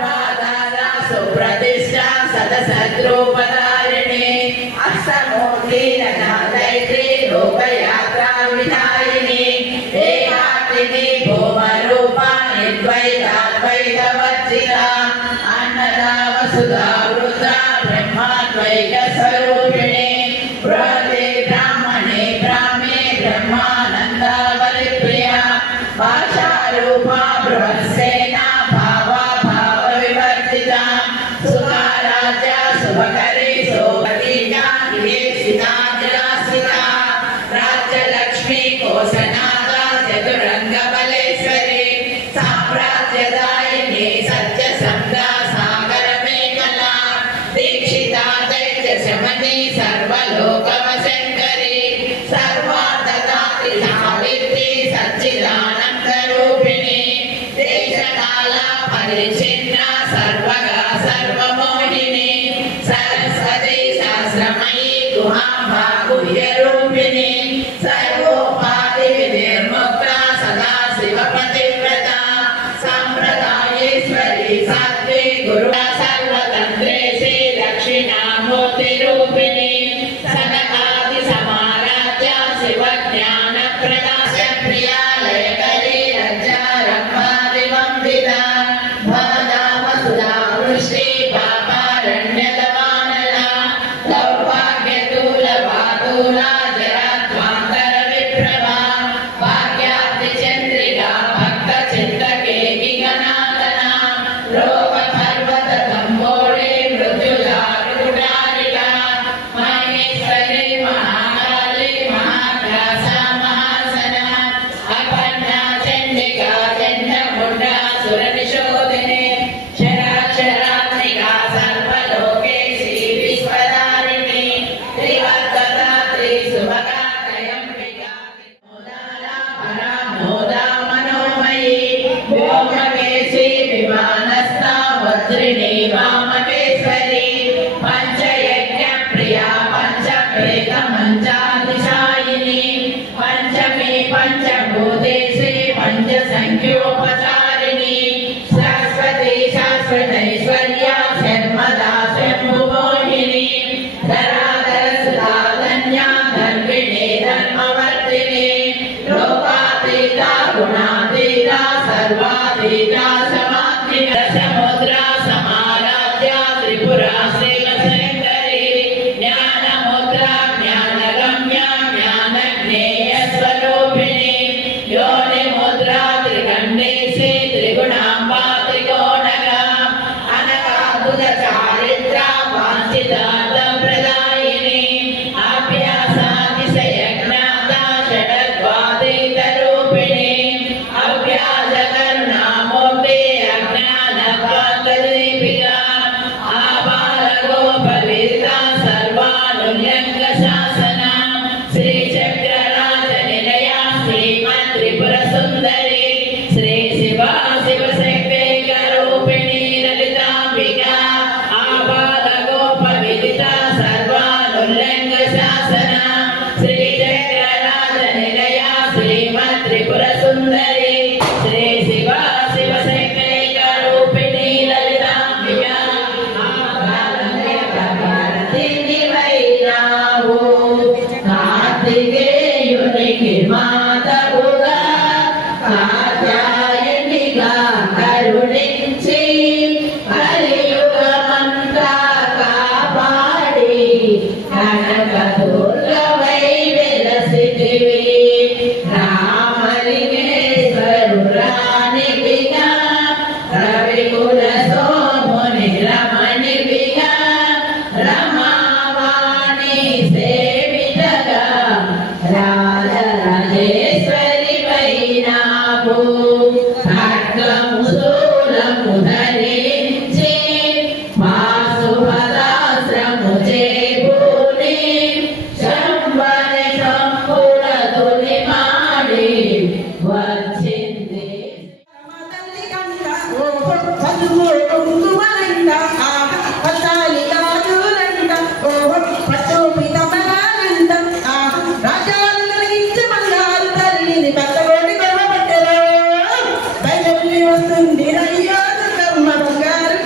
सर्वाधारा सुप्रतिष्ठा सदसद्रूपधारिणी अष्टमूर्ति ननादैत्री लोकयात्रा विधायिनी एकाकिनी भौमरूपा निर्द्वैताद्वैतवर्जिता अन्नदा वसुधा वृद्धा ब्रह्माद्वैत स्वरूपिणी बृहते ब्राह्मणे ब्राह्मे ब्रह्मानंदा परिप्रिया भाषारूपा बृहस्सेना भावा भाव विवर्जिता सुखाराज्या शुभकरी सोपतीजा निवेशिता जलासिता राज्यलक्ष्मी कोशनादा चतुरंग बलेश्वरी साम्राज्यदायिनी सत्यसंधा सागर मेखला दीक्षिता दैत्य शमनी सर्वलोकवशंकरी सर्वार्थदात्री सावित्री सच्चिदानंद रूपिणी देशकाला परिच्छिन्ना सर्वगा सर्वमोहिनी सरस्वती शास्त्रमयी गुहाम्बा गुह्यरूपिणी सर्वोपाधि विनिर्मुक्ता सदा शिवपतिव्रता संप्रदायेश्वरी साध्वी गुरु सर्वतन्त्रे श्री दक्षिणामूर्ति रूपिणी सनकादि समाराध्या शिवज्ञान प्रकाश प्रिया लयकरी रज्जा रम्भादिवन्दिता भवदा वसुधा वृष्टि पापारण्यदवानला दौर्भाग्यतूलवातूला जराध्वान्तर विप्रभा भाग्याब्धिचन्द्रिका भक्तचिन्तकेकि गणातना रोगपर्वतकम्बोळे मृत्युजागृतारिका महेश्वरी महाकाली महाव्यासा महासना अपन्ना चण्डिका चण्डमुण्डा सुरनिशोधिनी शराक्षरात्मिका सर्वलोकेशी विश्वधारिणी त्रिवर्गदा त्रिसुभगा त्रयम्बिका मोदाला परामोदा मनोमयी व्योमकेशी विमानस्था वज्रिणी वामकेश्वरी पंचयज्ञप्रिया पंचप्रेतमञ्चादिशायिनी पंचमी पंचभूतेशी पंचसंख्योपचारिणी सरस्वती शाश्वतैश्वर्या शर्मदा शम्भुमोहिनी धराधरसुधा धन्या धर्मिणी धर्मवर्तिनी लोकातीता गुणातीता सर्वातीता समात्मिका समुद्रा समाराध्या त्रिपुरा शिवशङ्करी ज्ञानमुद्रा ज्ञानगम्या ज्ञानज्ञेय स्वरूपिणी योनिमुद्रा त्रिगण्डेशी त्रिगुणाम्बा त्रिकोणगा अनगादुदचारित्रा वाञ्छितार्थप्रदायिनी अभ्यासातिशयज्ञाता षडद्वातीतरूपिणी अव्याजकरुणामूर्ते अज्ञानपातदीपिका आबालगोपविदिता सर्वानुल्लङ्घशासना श्रीचक्रराजनिलया श्रीमत्त्रिपुरसुन्दरी श्री शिवा शिवशक्तिरूपिणी ललिताम्बिका आबालगोपविदिता सर्वानुल्लङ्घशासना श्रीचक्रराजनिलया श्रीमत्त्रिपुरसुन्दरी श्री शिवा शिवशक्तिरूपिणी ललिताम्बिका भारती వైరావు కార్తికేయునికి మాతవుగా కాత్యాయనిగా కరుణించి కలియుగమంతా కాపాడి కనకదుర్గవై వెలసితివి రామలింగేశ్వరురానివిగా రవికుల సోముని రమణివిగా రమావాణి సేవితగా రాజరాజేశ్వరి వైనావు ఖడ్గము శూలము ధరించి పాశుపదాస్త్రము చేబూని శంబరి శంభుల తుని మాడి వచ్చింది వస్తుంది అయ్యో కర్మ బంగారు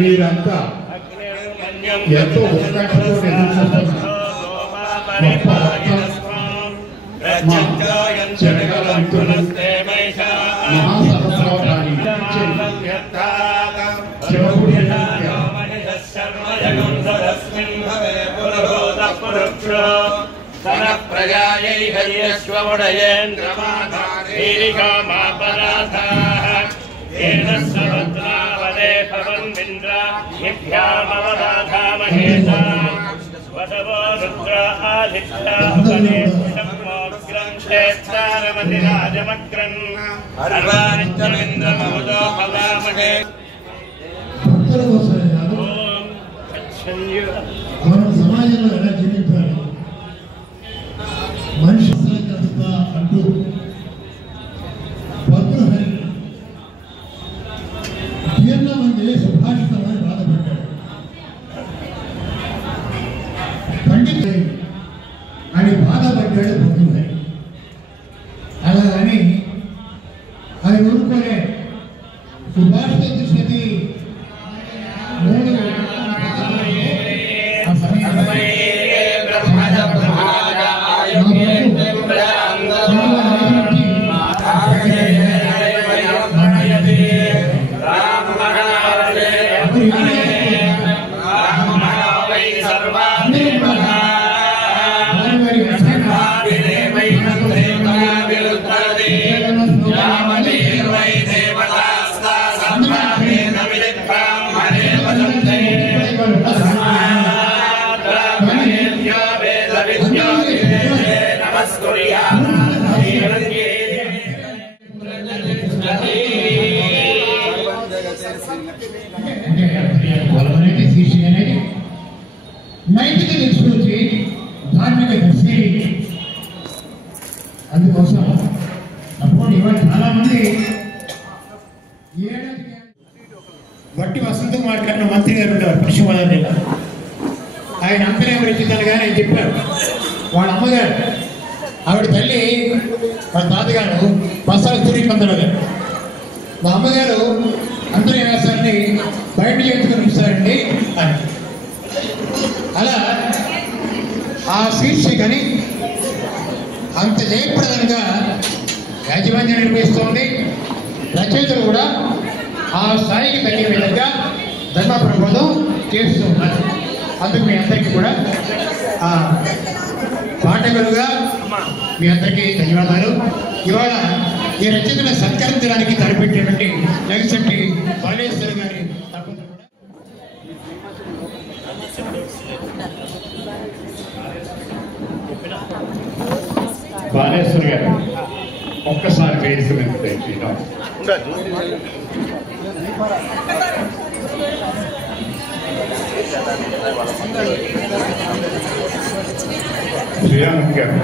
మీరంతా ఎంతో ఉత్కంఠతో మహాసహస్రావధాని ప్రజాయై హర్యశ్వముడయేంద్రమాధారీరికామాపరాధాః ఏన సవత్రావదే భవన్మింద్ర ఇభ్యామవరాధామహేతాః వసవో రుద్ర ఆదిత్యాపదే శక్మోగ్రం శ్రేష్ఠారమధిరాజమగ్రన్ అర్వానిత్యమింద్రమహుదో భవామహే. మనం సమాజంలో ఎలా జీవించాలి, మనిషి అంటూ భద్రహరి జీర్ణమంది సుభాషితమని బాధపడ్డాడు. పండిత్ అని బాధపడ్డాడు భద్రహరి. అలా అని ఆయన ఊరుకోలే. సుభాషిత దృష్టి మూడు నైతిక తీసుకొచ్చి ధార్మిక దర్శి. అందుకోసం అప్పుడు ఇవాళ చాలా మంది వట్టి వసంత కుమార్ కన్నా మంత్రి గారు ఉంటారు పశ్చిమ గోదావరి జిల్లా. ఆయన అంతర్యం రచించాలిగా ఆయన చెప్పారు. వాళ్ళ అమ్మగారు, ఆవిడ తల్లి, వాళ్ళ తాతగారు బస్సాల సూర్యకందరావు గారు. మా అమ్మగారు అంతర్యాసాన్ని బయట చేతుకొని ఇస్తారండి అని. అలా ఆ శీర్షికని అంత జయప్రదంగా యాజమాన్యం నిర్వహిస్తోంది. రచయితలు కూడా ఆ స్థాయికి తగ్గే విధంగా ధర్మ ప్రబోధం చేస్తూ ఉన్నారు. అందుకు మీ అందరికీ కూడా పాఠకులుగా మీ అందరికీ ధన్యవాదాలు. ఇవాళ ఈ రచయితను సత్కరించడానికి తలపెట్టినటువంటి జగశెట్టి బాలేశ్వరి గారి తప్పకుండా బాలేశ్వర్ గారు ఒక్కసారి వేదిక మీద దయచేద్దాం. శ్రీరామూర్తి గారు,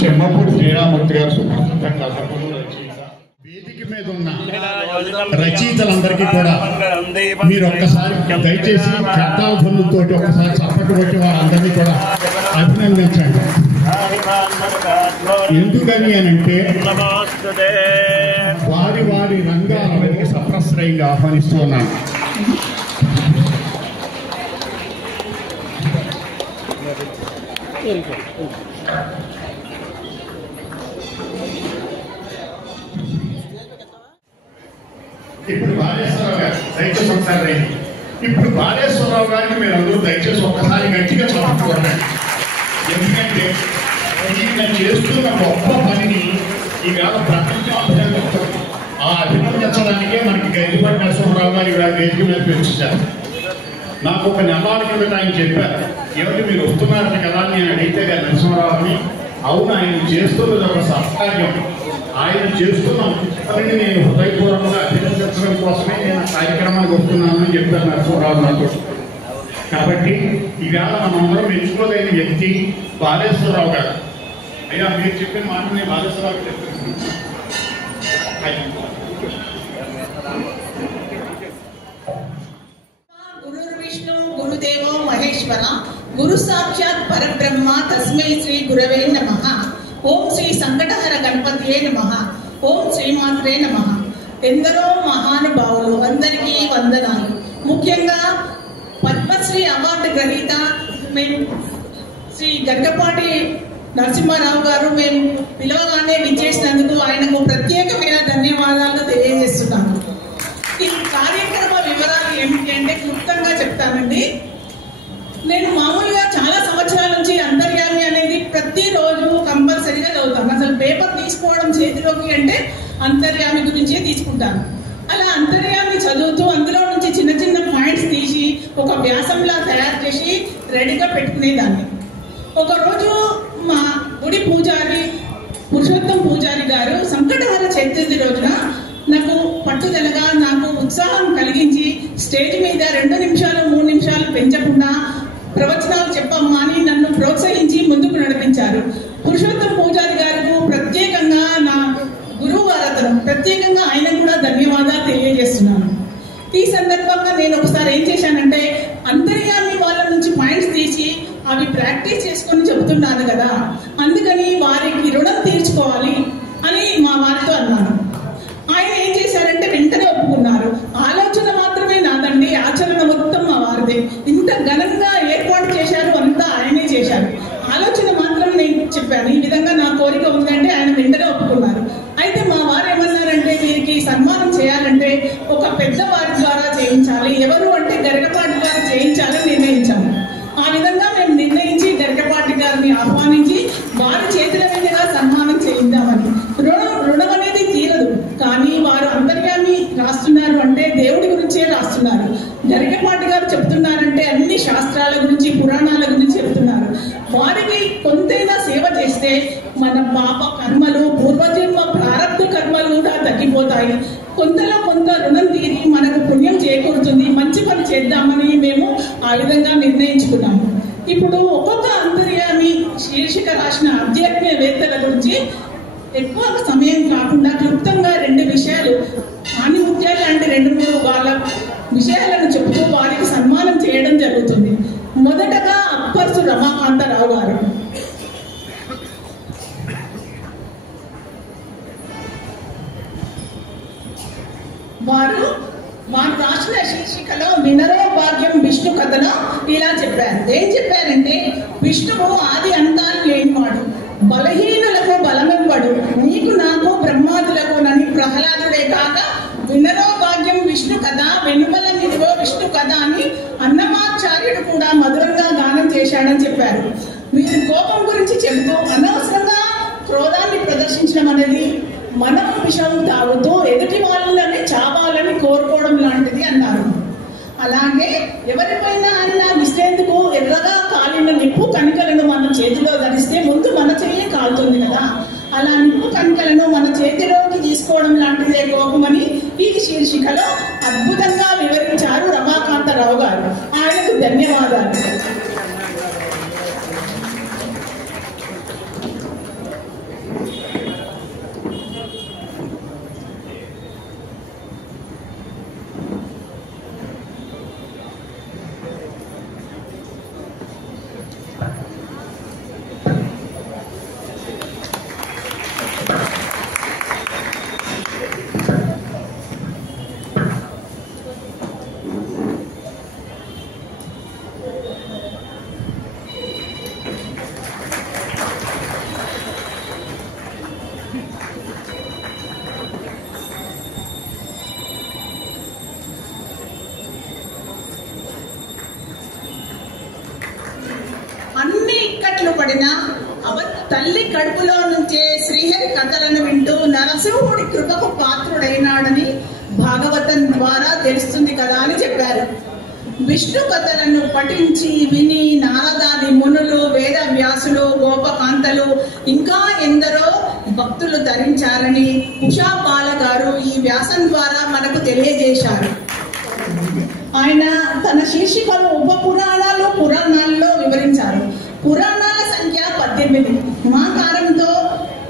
చెమ్మపూడి శ్రీరామూర్తి గారు సుప్రసిద్ధంగా వేదిక మీద ఉన్న రచయితలందరికీ కూడా మీరు ఒక్కసారి దయచేసి కర్తావధనులతో ఒక్కసారి చప్పట్లు కొట్టి వారందరినీ కూడా అభినందించండి. ఎందుకని అనంటే వారి వారి రంగాలకి సప్రశ్రయంగా ఆహ్వానిస్తూ ఉన్నాను. ఇప్పుడు బాలేశ్వరరావు గారు దయచేసి ఒకసారి ఇప్పుడు బాలేశ్వరరావు గారికి మీరు అందరూ దయచేసి ఒక్కసారి గట్టిగా చదువుకోండి. ఎందుకంటే ఈయన చేస్తున్న గొప్ప పనిని ఈవేళ ప్రపంచం అభినందిస్తుంది. ఆ అభినందించడానికే మనకి గైదిపట్టి నరసింహరావు గారు ఈవేళ వేదిక మీద పిలిచారు. నాకు ఒక నెలల కిందట ఆయన చెప్పారు, ఏమిటి మీరు వస్తున్నారట కదా అని నేను అడిగితే గారు నరసింహరావుని, అవును ఆయన చేస్తున్నది ఒక సత్కార్యం, ఆయన చేస్తున్న పనిని నేను హృదయపూర్వకంగా అభినందించడం కోసమే నేను కార్యక్రమానికి వస్తున్నానని చెప్పారు నరసింహరావు నాతో. కాబట్టి ఈవేళ మనందరం మెచ్చుకోలేని వ్యక్తి బాలేశ్వరరావు గారు. అయ్యా మీరు చెప్పిన మాట నేను బాలేశ్వరరావు చెప్పాను. గురుర్విష్ణు గురుదేవో మహేశ్వర గురు సాక్షాత్ పరబ్రహ్మ తస్మై శ్రీ గురవే నమః. ఓం శ్రీ సంకటహర గణపతియే నమః. ఓం శ్రీమాత్రే నమః. ఎందరో మహా అందరికీ వందనాలు. ముఖ్యంగా పద్మశ్రీ అవార్డు గ్రహీత శ్రీ గరికపాటి నరసింహారావు గారు మేము పిలవగానే విచ్చేసినందుకు ఆయనకు ప్రత్యేకమైన ధన్యవాదాలు తెలియజేస్తున్నాను. ఈ కార్యక్రమ వివరాలు ఏమిటి అంటే క్లుప్తంగా చెప్తానండి. నేను మామూలుగా చాలా సంవత్సరాల నుంచి అంతర్యామి అనేది ప్రతిరోజు కంపల్సరీగా చదువుతాను. అసలు పేపర్ తీసుకోవడం చేతిలోకి అంటే అంతర్యామి గురించే తీసుకుంటాను. అలా అంతర్యామి చదువుతూ అందులో నుంచి చిన్న చిన్న పాయింట్స్ తీసి ఒక వ్యాసంలా తయారు చేసి రెడీగా పెట్టుకునేదాన్ని. ఒకరోజు మా గుడి పూజారి పురుషోత్తం పూజారి గారు సంకటహర చతుర్థి రోజున నాకు పట్టుదలగా నాకు ఉత్సాహం కలిగించి స్టేజ్ మీద 2 నిమిషాలు 3 నిమిషాలు పెంచకుండా ప్రవచనాలు చెప్పమ్మా అని నన్ను ప్రోత్సహించి ముందుకు నడిపించారు. పురుషోత్తం పూజారి గారికి ప్రత్యేకంగా నా గురువు గారు ప్రత్యేకంగా ఆయన కూడా ధన్యవాదాలు తెలియజేస్తున్నాను. ఈ సందర్భంగా నేను ఒకసారి ఏం చేశానంటే అంతర్యామి వాళ్ళ నుంచి పాయింట్స్ తీసి అవి ప్రాక్టీస్ చేసుకొని చెబుతున్నాను కదా, అందుకని వారికి రుణం తీర్చుకోవాలి అని మా వారితో అన్నాను. ఆయన ఏం చేశారంటే వెంటనే ఒప్పుకున్నారు. ఆలోచన మాత్రమే నాదండి, ఆచరణ మొత్తం మా వారిదే. ఇంత ఘనంగా ఏర్పాటు చేశారు, అంతా ఆయనే చేశారు. ఆలోచన మాత్రం నేను చెప్పాను, ఈ విధంగా నా కోరిక ఉందంటే ఆయన వెంటనే ఒప్పుకున్నారు. అయితే మా వారు ఏమన్నారంటే వీరికి సన్మానం చేయాలంటే ఒక పెద్దవారి ద్వారా చేయించాలి, ఎవరు అంటే గరికపాటి గారు చేయించాలని నిర్ణయించాము. ఆ విధంగా మేము నిర్ణయించి గరికపాటి గారిని ఆహ్వానించి వారి చేతుల మీదుగా సన్మానం చేయిద్దామని. రుణం అనేది తీరదు, కానీ వారు అంతర్యామి రాస్తున్నారు అంటే దేవుడి గురించే రాస్తున్నారు. గరికపాటి గారు చెప్తున్నారంటే అన్ని శాస్త్రాల గురించి పురాణాల గురించి చెప్తున్నారు. వారికి కొంతైనా సేవ చేస్తే మన పాప కర్మలు పూర్వజన్మ ప్రారంభ కర్మలు కూడా తగ్గిపోతాయి. కొంతలో కొంత రుణం తీరి మనకు పుణ్యం చేకూరుతుంది, మంచి పని చేద్దామని మేము ఆ విధంగా నిర్ణయించుకున్నాము. ఇప్పుడు ఒక్కొక్క అంతర్యామి శీర్షిక రాసిన ఆధ్యాత్మికవేత్తల గురించి ఎక్కువ సమయం కాకుండా క్లుప్తంగా 2 విషయాలు ఆనిముత్యాలు లాంటి 2-3 వాళ్ళ విషయాలను చెబుతూ వారికి సన్మానం చేయడం జరుగుతుంది. మొదటగా అప్పర్సు రమాకాంతరావు గారు. వారు రాసిన శీర్షికలో వినరో భాగ్యం విష్ణు కథలో ఇలా చెప్పారు. ఏం చెప్పారంటే విష్ణువు ఆది అంతాలు లేనివాడు, బలహీనులకు బలమివ్వడు, నీకు నాకు బ్రహ్మాదులకు నని ప్రహ్లాదుడే కాక వినరో భాగ్యం విష్ణు కథ వెనుమల నిధివో విష్ణు కథ అని అన్నమాచార్యుడు కూడా మధురంగా గానం చేశాడని చెప్పారు. వీరి కోపం గురించి చెబుతూ అనవసరంగా క్రోధాన్ని ప్రదర్శించడం అనేది మనం విషం తాగుతూ ఎదుటి వాళ్ళని చావాలని కోరుకోవడం లాంటిది అన్నారు. అలాగే ఎవరిపైన అన్న విసిరేందుకు ఎర్రగా కాలిన నిప్పు కణికలను మన చేతిలో ధరిస్తే ముందు మన చెయ్యి కాలుతుంది కదా, అలా నిప్పు కణికలను మన చేతిలోకి తీసుకోవడం లాంటిదే కోపమని ఈ శీర్షికలో అద్భుతంగా వివరించారు రమాకాంతరావు గారు. ఆయనకు ధన్యవాదాలు. పడిన తల్లి కడుపులో నుంచే శ్రీహరి కథలను వింటూ నరసింహుడి కృపకు పాత్రుడైనాడని భాగవతం ద్వారా తెలుస్తుంది కదా అని చెప్పారు. విష్ణు కథలను పఠించి విని నారదాది మునులు, వేద వ్యాసులు, గోపకాంతలు ఇంకా ఎందరో భక్తులు ధరించారని ఉషా బాల గారు ఈ వ్యాసం ద్వారా మనకు తెలియజేశారు. ఆయన తన శీర్షికలు ఉప పురాణాలు పురాణాల్లో వివరించారు. పురాణాల సంఖ్య 18, మాకారంతో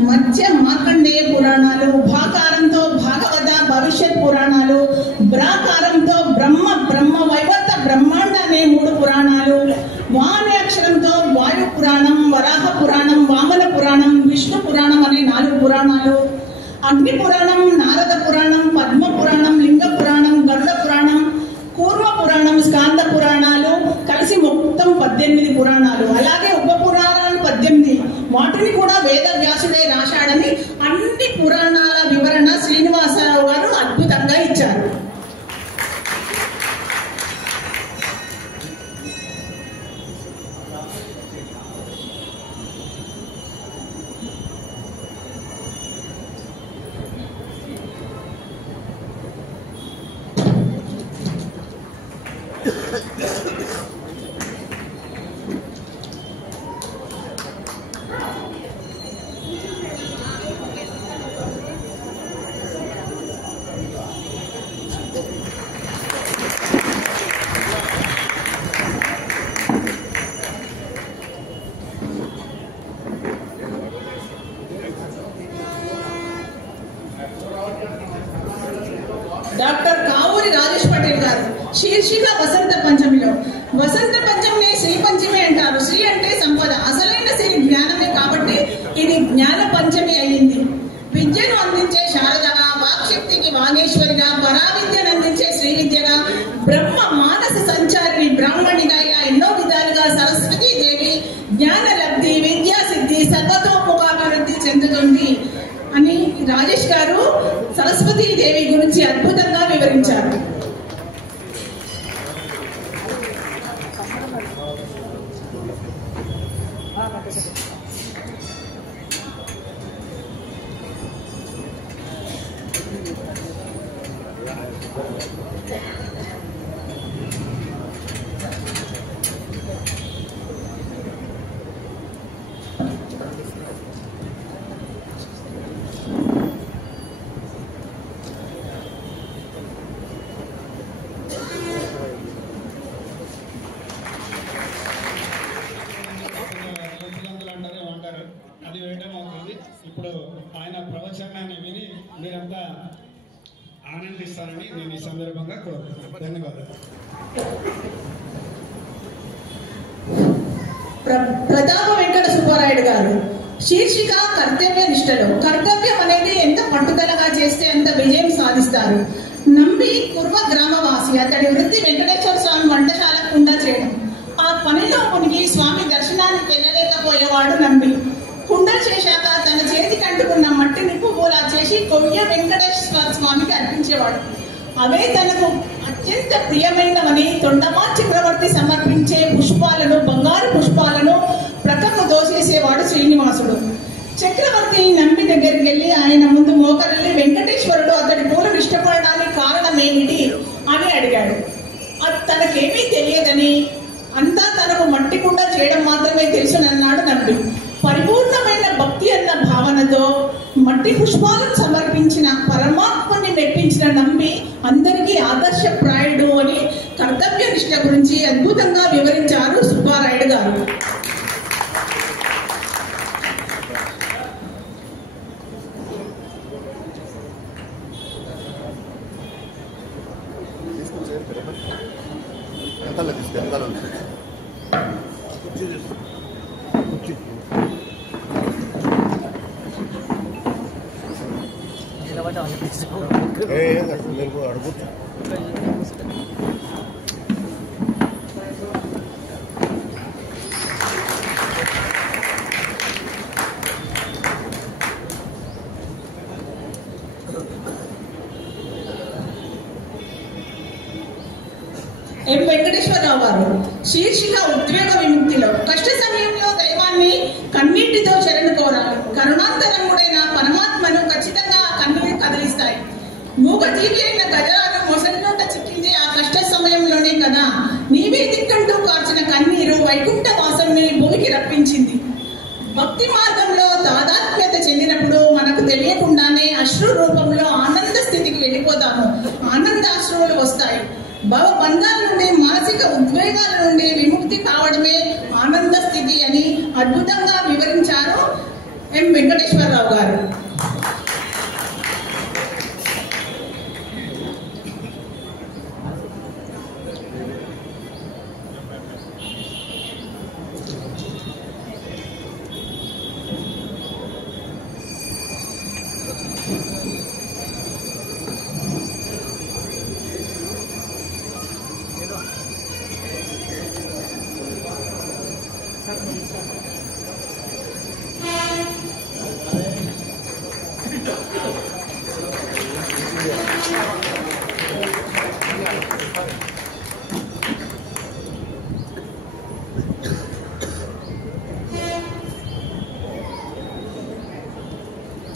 మధ్య మార్కండేయ పురాణాలు, భాకారంతో భాగవత భవిష్యత్ పురాణాలు, బ్రాకారంతో బ్రహ్మ వైవర్త బ్రహ్మాండ అనే 3 పురాణాలు, వామి అక్షరంతో వాయు పురాణం, వరాహ పురాణం, వామన పురాణం, విష్ణు పురాణం అనే 4 పురాణాలు, అగ్ని పురాణం, నారద పురాణం, పద్మ పురాణం, లింగ పురాణం, గరుడ వివరించారు. డాక్టర్ కావూరి రాజేష్ పటేల్ గారు శీర్షిక వసంత పంచమిలో. వసంత పంచమిని శ్రీ పంచమి అంటారు. శ్రీ అంటే సంపద, అసలైన శ్రీ జ్ఞానమే కాబట్టి ఇది జ్ఞాన పంచమి అయింది. విద్యను అందించే శారదగా, వాక్శక్తికి వాగేశ్వరిగా, పరావిద్యను అందించే శ్రీ విద్యగా, బ్రహ్మ మానస సంచారిని బ్రాహ్మణిగా, ఇలా ఎన్నో విధాలుగా సరస్వతీ దేవి జ్ఞాన లబ్ధి, విద్యా సిద్ధి, సర్వతోముఖాభివృద్ధి చెందుతుంది అని రాజేష్ గారు సరస్వతీ దేవి గురించి అద్భుతంగా వివరించారు. అది వేయడం అవుతుంది. ఇప్పుడు ఆయన ప్రవచనాన్ని విని మీరంతా ఆనందిస్తారని నేను ఈ సందర్భంగా కోరుతున్నాను. ధన్యవాదాలు. ప్రతాప వెంకట సుబ్బారాయుడు గారు శీర్షిక కర్తవ్య నిష్టలో. కర్తవ్యం అనేది ఎంత పట్టుదలగా చేస్తే అంత విజయం సాధిస్తారు. నంబి కుర్వ గ్రామవాసి. అతడి వృత్తి వెంకటేశ్వర స్వామి వంటశాల కుండా చేయడం. ఆ పనిలో మునిగి స్వామి దర్శనానికి వెళ్ళలేకపోయేవాడు నంబి. కుండ చేశాక తన చేతికి అంటుకున్న మట్టిని పువ్వులా చేసి కొయ్య వెంకటేశ్వర స్వామికి అర్పించేవాడు. అవే తనకు అత్యంత ప్రియమైనవని తొండమా చక్రవర్తి సమర్పించే పుష్పాలను, బంగారు పుష్పాలను ప్రక్కకు దోసేసేవాడు శ్రీనివాసుడు. చక్రవర్తి నంబి దగ్గరికి వెళ్ళి ఆయన ముందు మోకరిల్లి వెంకటేశ్వరుడు అతడి పూలను ఇష్టపడడానికి కారణం ఏమిటి అని అడిగాడు. అది తనకేమీ తెలియదని, అంతా తనకు మట్టి కుండ చేయడం మాత్రమే తెలుసునన్నాడు నంబి. పరిపూర్ణమైన భక్తి అన్న భావనతో మట్టి పుష్పాలను సమర్పించిన పరమాత్మని మెప్పించిన నంబి అందరికీ ఆదర్శప్రాయుడు అని కర్తవ్య నిష్ట గురించి అద్భుతంగా వివరించారు సుబ్బారాయుడు గారు. ఎం వెంకటేశ్వరరావు గారు శీర్షిక ఉద్వేగ విముక్తిలో. కష్ట సమయంలో దైవాన్ని కన్నీటితో శరణు కోరాలి. కరుణాంతరంగుడైన పరమాత్మను ఖచ్చితంగా కన్నీరు కదిలిస్తాయి. మూగ జీవి అయిన గజరాలు మొసలినోట చిక్కింది ఆ కష్ట సమయంలోనే కదా. నీవే దిక్కంటూ కార్చిన కన్నీరు వైకుంఠ వాసంని భూమికి రప్పించింది. భక్తి మార్గంలో తాదాత్మ్యత చెందినప్పుడు మనకు తెలియకుండానే అశ్రు రూపంలో ఆనంద స్థితికి వెళ్ళిపోతాము. ఆనందాశ్రువులు వస్తాయి. భవబంధాల నుండి, మానసిక ఉద్వేగాల నుండి విముక్తి కావడమే ఆనంద స్థితి అని అద్భుతంగా వివరించారు ఎం వెంకటేశ్వరరావు గారు.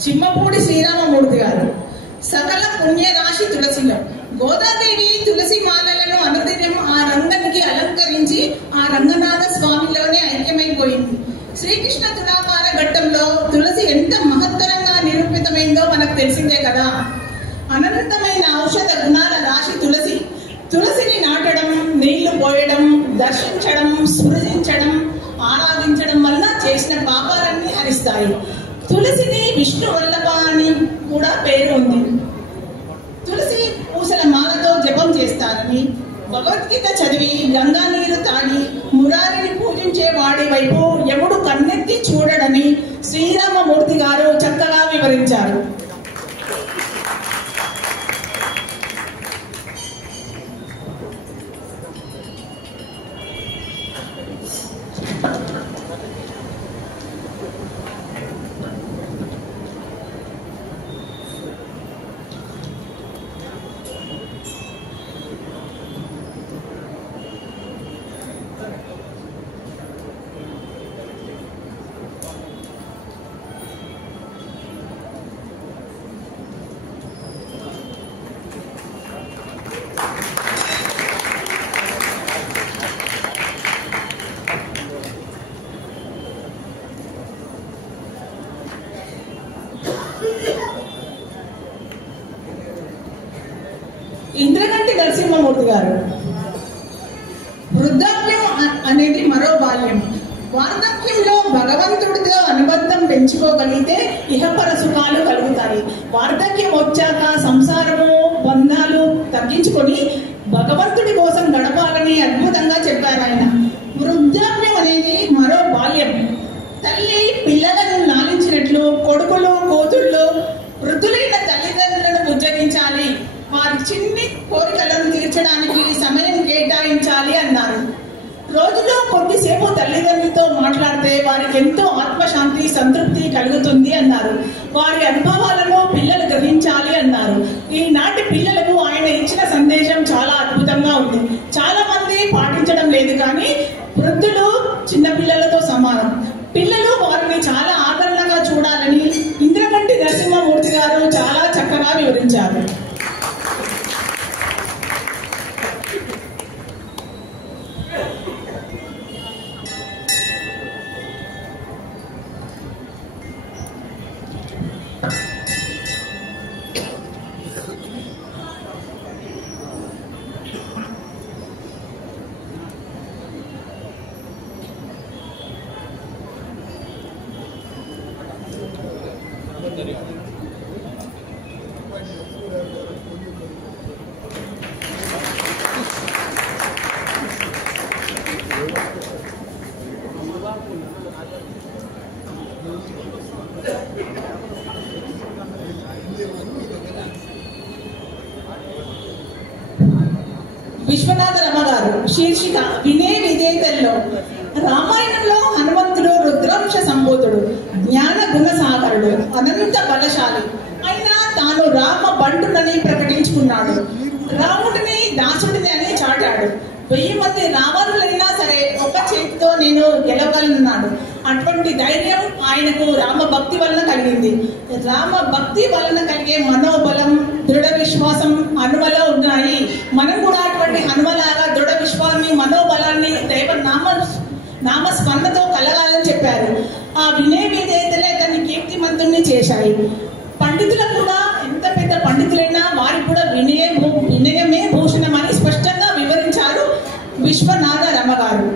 చిమ్మపూడి శ్రీరామమూర్తి గారు. సకల పుణ్యరాశి తులసిలో గోదాదేవి తులసి మాలలను అనుదినం ఆ రంగనికి అలంకరించి ఆ రంగనాథ స్వామిలోనే ఐక్యమైపోయింది. శ్రీకృష్ణ తులాభార ఘట్టంలో తులసి ఎంత మహత్తరంగా నిరూపితమైందో మనకు తెలిసిందే కదా. అనంతమైన ఔషధ గుణాల రాశి తులసి. తులసిని నాటడం, నీళ్లు పోయడం, దర్శించడం, స్మృతించడం, ఆరాధించడం వల్ల చేసిన పాపాలన్నీ హరిస్తాయి. తులసిని విష్ణు వల్లభ అని కూడా పేరు ఉంది. తులసి పూసల మాలతో జపం చేస్తారని, భగవద్గీత చదివి గంగా నీరు తాగి మురారిని పూజించే వాడి వైపు యముడు కన్నెత్తి చూడడని శ్రీరామమూర్తి గారు చక్కగా వివరించారు. ఇంద్రగంటి నరసింహమూర్తి గారు. వృద్ధాప్యం అనేది మరో బాల్యం. వార్ధక్యంలో భగవంతుడితో అనుబంధం పెంచుకోగలిగితే ఇహపర సుఖాలు కలుగుతాయి. వార్ధక్యం వచ్చాక సంసారము బంధాలు తగ్గించుకొని భగవంతుడి కోసం గడపాలని అద్భుతంగా చెప్పారు ఆయన. వృద్ధాప్యం అనేది మరో బాల్యం. తల్లి పిల్లలను లాలించినట్లు కొడుకులు కూతుళ్ళు వృద్ధులైన తల్లిదండ్రులను బుజ్జగించాలి, వారి చిన్ని కోరికలను తీర్చడానికి సమయం కేటాయించాలి అన్నారు. రోజులో కొద్దిసేపు తల్లిదండ్రులతో మాట్లాడితే వారికి ఎంతో ఆత్మశాంతి సంతృప్తి కలుగుతుంది అన్నారు. వారి అనుభవాలను పిల్లలు గ్రహించాలి అన్నారు. ఈనాటి పిల్లలకు ఆయన ఇచ్చిన సందేశం చాలా అద్భుతంగా ఉంది. చాలా మంది పాటించడం లేదు, కానీ వృద్ధులు చిన్న పిల్లలతో సమానం. పిల్లలు వారిని చాలా ఆదరణగా చూడాలని ఇంద్రగంటి నరసింహమూర్తి గారు చాలా చక్కగా వివరించారు. విశ్వనాథ రమ గారు. శీర్షిక వినే విధేయతల్లో. రామాయణంలో హనుమంతుడు రుద్రాంశ సంభూతుడు, జ్ఞాన గుణ సాగరుడు, అనంత బలశాలి. అయినా తాను రామ బంటునని ప్రకటించుకున్నాడు. రాముడిని దాసుడిని అని చాటాడు. 1000 మంది రావణులైనా సరే ఒక చేతితో నేను గెలవగలన్నాడు. అటువంటి ధైర్యం ఆయనకు రామ భక్తి వలన కలిగింది. రామ భక్తి వలన కలిగే మనోబలం, దృఢ విశ్వాసం హనుమలో ఉన్నాయి. మనం కూడా అటువంటి హనుమలాగా దృఢ విశ్వాసాన్ని, మనోబలాన్ని దైవ నామస్మరణతో కలగాలని చెప్పారు. ఆ వినయ విధేయతలే తన కీర్తిమంతుణ్ణి చేశాయి. పండితులు కూడా ఎంత పెద్ద పండితులైనా వారికి కూడా వినయమే భూషణం అని స్పష్టంగా వివరించారు విశ్వనాథ రమ గారు.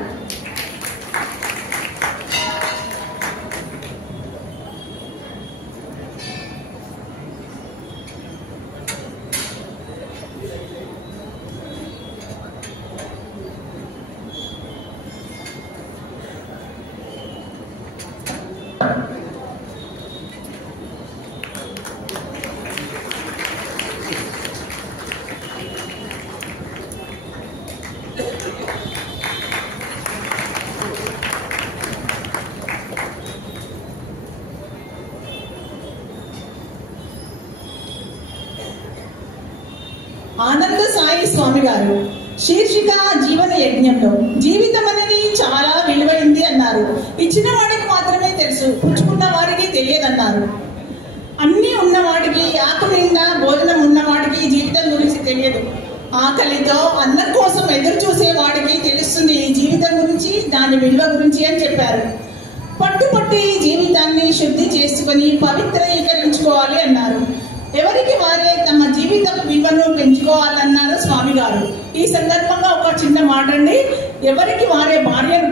ఆనంద సాయి స్వామి గారు. శీర్షిక జీవన యజ్ఞంలో. జీవితం అనేది చాలా విలువైంది అన్నారు. ఇచ్చిన వాడికి మాత్రమే తెలుసు, పుచ్చుకున్న వారికి తెలియదన్నారు. అన్నీ ఉన్నవాడికి, ఆకు నిండా భోజనం ఉన్నవాడికి జీవితం గురించి తెలియదు. ఆకలితో అన్నం కోసం ఎదురు చూసే వాడికి తెలుస్తుంది ఈ జీవితం గురించి, దాని విలువ గురించి అని చెప్పారు. పట్టుపట్టి జీవితాన్ని శుద్ధి చేసుకుని పవిత్రీకరించుకోవాలి అన్నారు. ఎవరికి వారే తమ జీవిత విలువను పెంచుకోవాలన్నారు స్వామి గారు. ఈ సందర్భంగా ఒక చిన్న మాట అండి. ఎవరికి వారే భార్యను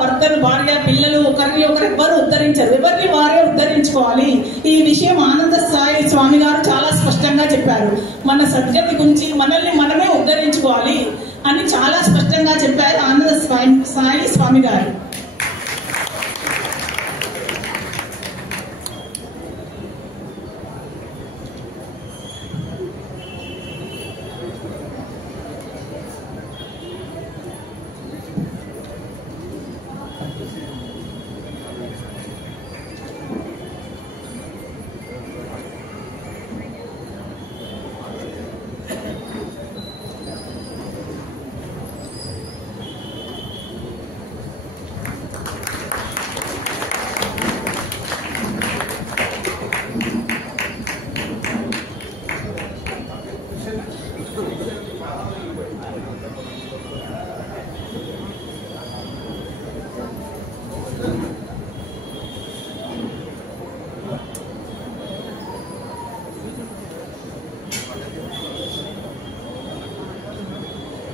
భర్తను భార్య, పిల్లలు ఒకరిని ఒకరు ఎవ్వరు ఉద్ధరించరు. ఎవరిని వారే ఉద్ధరించుకోవాలి. ఈ విషయం ఆనంద సాయి స్వామి గారు చాలా స్పష్టంగా చెప్పారు. మన సద్గతి గురించి మనల్ని మనమే ఉద్ధరించుకోవాలి అని చాలా స్పష్టంగా చెప్పారు ఆనంద సాయి స్వామి గారు.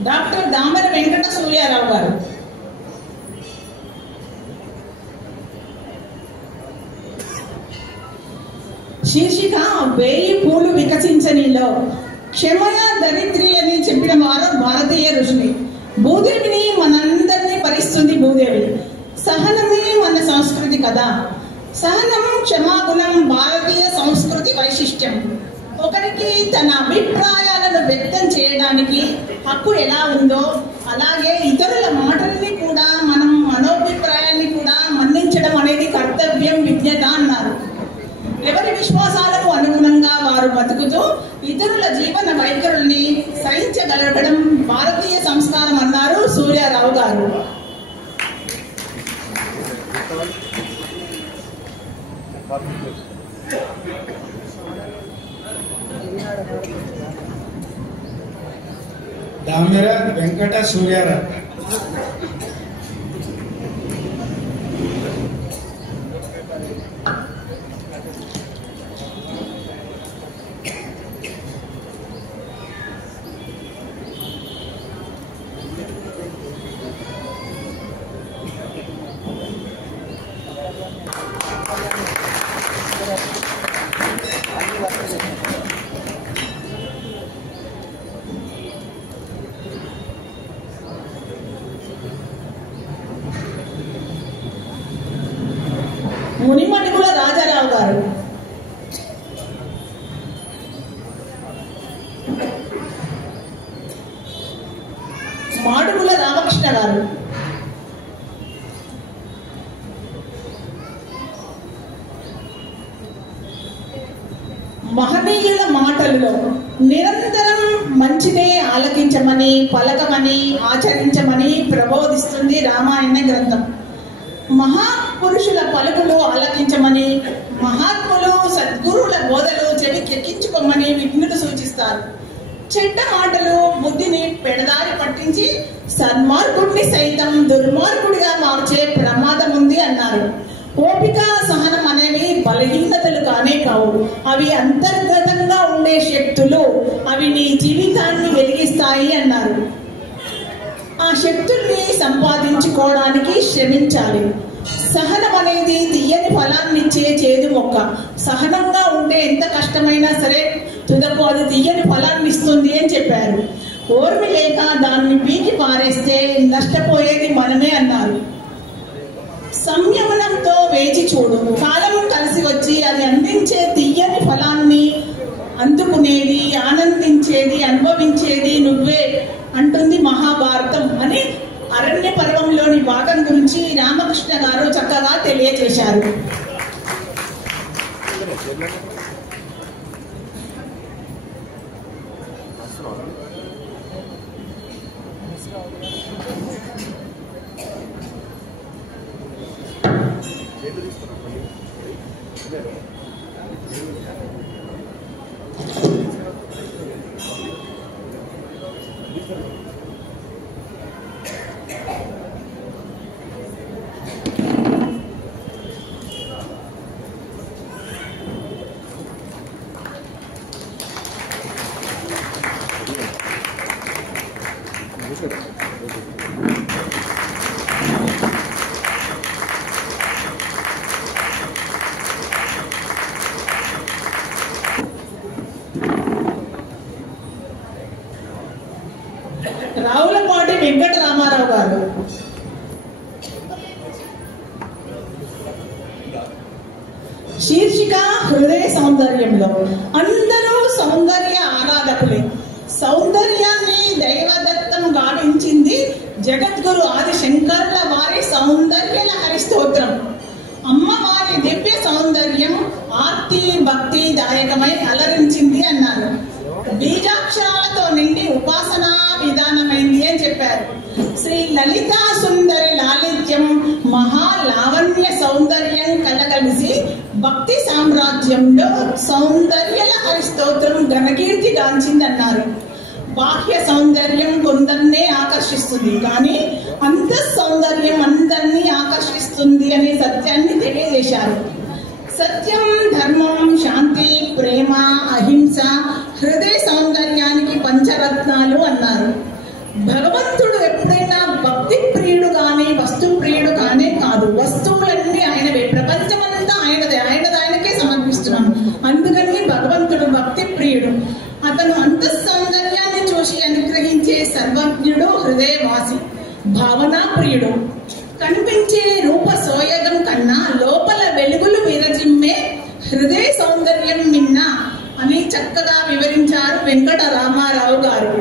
డాక్టర్ దామర వెంకట సూర్యారావు గారు. శీర్షిక 1000 పూలు వికసించనిలో. క్షమయ దరిద్రి అని చెప్పిన వారు భారతీయ ఋషుని. భూదేవిని మనందరినీ భరిస్తుంది భూదేవి. సహనమే మన సంస్కృతి కదా. సహనం, క్షమాగుణం భారతీయ సంస్కృతి వైశిష్ట్యం. ఒకరికి తన అభిప్రాయాలను వ్యక్తం చేయడానికి హక్కు ఎలా ఉందో అలాగే ఇతరుల మాటల్ని కూడా, మనం మనోభిప్రాయాన్ని కూడా మన్నించడం అనేది కర్తవ్యం, విజ్ఞత అన్నారు. ఎవరి విశ్వాసాలకు అనుగుణంగా వారు బతుకుతూ ఇతరుల జీవన వైఖరుల్ని సహించగలగడం భారతీయ సంస్కారం అన్నారు సూర్యారావు గారు. దామెర వెంకట సూర్యారావు. మునిమడుగుల రాజారావు గారు. మాడుగుల రామకృష్ణ గారు. మహనీయుల మాటల్లో నిరంతరం మంచిదే ఆలకించమని, పలకమని, ఆచరించమని ప్రబోధిస్తుంది రామాయణ గ్రంథం. మహాపురుషుల పలుకులు ఆలకించమని, మహాత్ములు సద్గురువుల బోధలు చెవికెక్కించుకోమని విఘ్నులు సూచిస్తారు. చెడ్డ మాటలు బుద్ధిని పెడదారి పట్టించి సన్మార్గుడిని సైతం దుర్మార్గుడిగా మార్చే ప్రమాదం ఉంది అన్నారు. ఓపిక, సహనం అనేవి బలహీనతలు కానే కావు. అవి అంతర్గతంగా ఉండే శక్తులు. అవి నీ జీవితాన్ని వెలిగిస్తాయి అన్నారు. ఆ శక్తుల్ని సంపాదించుకోవడానికి శ్రమించాలి. సహనం అనేది తీయని ఫలాన్నిచ్చే చేదు మొక్క. సహనంగా ఉంటే ఎంత కష్టమైనా సరే తుదకు అది తీయని ఫలాన్ని ఇస్తుంది అని చెప్పారు. ఓర్మి లేక దాన్ని పీకి పారేస్తే నష్టపోయేది మనమే అన్నారు. సంయమనంతో వేచి చూడు. కాలం కలిసి వచ్చి అది అందించే తీయని ఫలాన్ని అందుకునేది, ఆనందించేది, అనుభవించేది నువ్వే అంటుంది మహాభారతం అని అరణ్య పర్వంలోని భాగం గురించి రామకృష్ణ గారు చక్కగా తెలియజేశారు. రావులపాటి వెంకట రామారావు గారు. శీర్షిక హృదయ సౌందర్యంలో. అందరూ సౌందర్య ఆరాధకులే. సౌందర్యాన్ని దైవదత్తం గావించింది జగద్గురు ఆది శంకరుల వారి సౌందర్య లహరి స్తోత్రం. అమ్మవారి దివ్య సౌందర్యం ఆర్తి భక్తి దాయకమై అలరించింది అన్నారు. బీజాక్షరాలతో నిండి ఉపాసనా విధానమైంది అని చెప్పారు. శ్రీ లలితా సుందరి లాలిత్యం మహాలావణ్య సౌందర్యం కలగలిసి భక్తి సామ్రాజ్యంలో సౌందర్య లహరి స్తోత్రం ఘనకీర్తి గాంచిందన్నారు. బాహ్య సౌందర్యం కొందరినే ఆకర్షిస్తుంది, కానీ అంతః సౌందర్యం అందరినీ ఆకర్షిస్తుంది అనే సత్యాన్ని తెలియజేశారు. సత్యం, ధర్మం, శాంతి, ప్రేమ, అహింస హృదయ సౌందర్యానికి పంచరత్నాలు అన్నారు. భగవంతుడు ఎప్పుడైనా భక్తి ప్రియుడు కానీ వస్తు ప్రియుడు కానే కాదు. వస్తువులన్నీ ఆయనవే, ప్రపంచమంతా ఆయనదే, ఆయనకే సమర్పిస్తున్నాం. అందుకని భగవంతుడు భక్తి ప్రియుడు. అతను అంతః సౌందర్యాన్ని చూసి అనుగ్రహించే సర్వజ్ఞుడు, హృదయవాసి, భావనా ప్రియుడు. కనిపించే రూప సోయగం కన్నా లోపల వెలుగులు విరజిమ్మే హృదయ సౌందర్యం మిన్న అని చక్కగా వివరించారు వెంకట రామారావు గారు.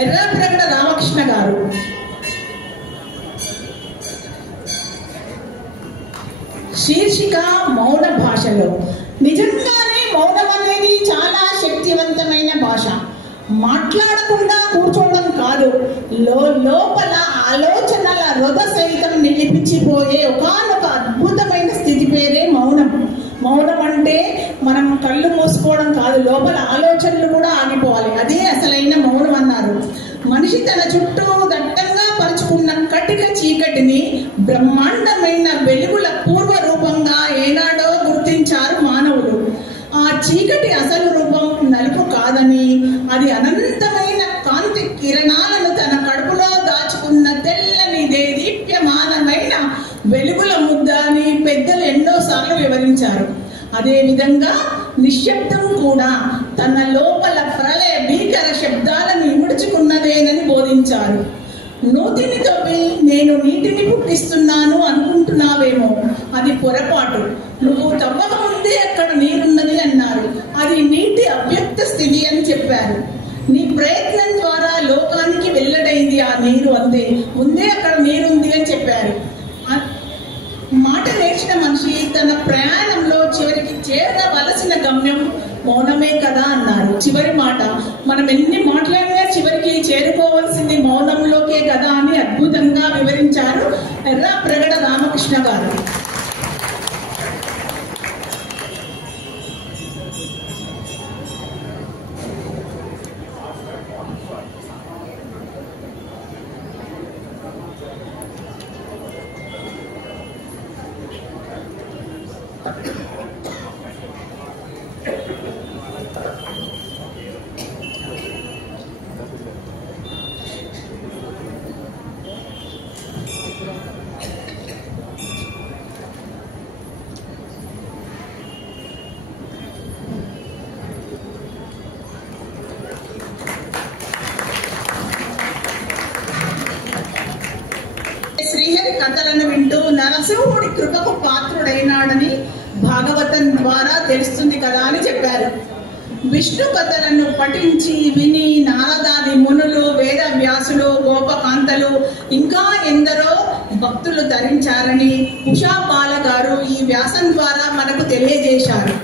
ఎర్రాప్రగడ రామకృష్ణ గారు. శీర్షిక మౌన భాషలో. నిజంగానే మౌనం అనేది చాలా శక్తివంతమైన భాష. మాట్లాడకుండా కూర్చోవడం కాదు, లోపల ఆలోచనల రొద సైతం నిలిపించిపోయే ఒకానొక అద్భుతమైన స్థితి పేరే మౌనం. మౌనం అంటే మనం కళ్ళు మూసుకోవడం కాదు, లోపల ఆలోచనలు కూడా ఆగిపోవాలి. అదే అసలైన మౌనం అన్నారు. మనిషి తన చుట్టూ దట్టంగా పరుచుకున్న కటిక చీకటిని బ్రహ్మాండమైన వెలుగుల పూర్వ రూపంగా ఏనాడో గుర్తించారు మానవులు. ఆ చీకటి అసలు రూపం నలుపు కాదని, అది అనంతమైన కాంతి కిరణాలను తన కడుపులో దాచుకున్న తెల్లని దేదీప్యమానమైన వెలుగుల ముద్ద అని పెద్దలు ఎన్నోసార్లు వివరించారు. అదే విధంగా నిశ్శబ్దం కూడా తన లోపల ప్రళయ భీకర శబ్దాలను ఇముడ్చుకున్నదేనని బోధించారు. నూతిని తవ్వి నేను నీటిని పుట్టిస్తున్నాను అనుకుంటున్నావేమో, అది పొరపాటు. నువ్వు తవ్వక ముందే అక్కడ నీరున్నది అన్నారు. అది నీటి అవ్యక్త స్థితి అని చెప్పారు. నీ ప్రయత్నం ద్వారా లోకానికి వెల్లడైంది ఆ నీరు, అంతే. ముందే అక్కడ నీరుంది అని చెప్పారు. మాట నేర్చిన మనిషి తన ప్రయాణంలో చివరికి చేరవలసిన గమ్యం మౌనమే కదా అన్నారు. చివరి మాట, మనం ఎన్ని మాట్లాడినా చివరికి చేరుకోవాల్సింది మౌనంలోకే కదా అని అద్భుతంగా వివరించారు ఎర్రాప్రగడ రామకృష్ణ గారు. కథలను వింటూ నరసింహుడి కృపకు పాత్రుడైనాడని భాగవతం ద్వారా తెలుస్తుంది కదా అని చెప్పారు. విష్ణు కథలను పఠించి విని నారదాది మునులు, వేద వ్యాసులు, గోపకాంతలు ఇంకా ఎందరో భక్తులు ధరించారని ఉషా బాల గారు ఈ వ్యాసం ద్వారా మనకు తెలియజేశారు.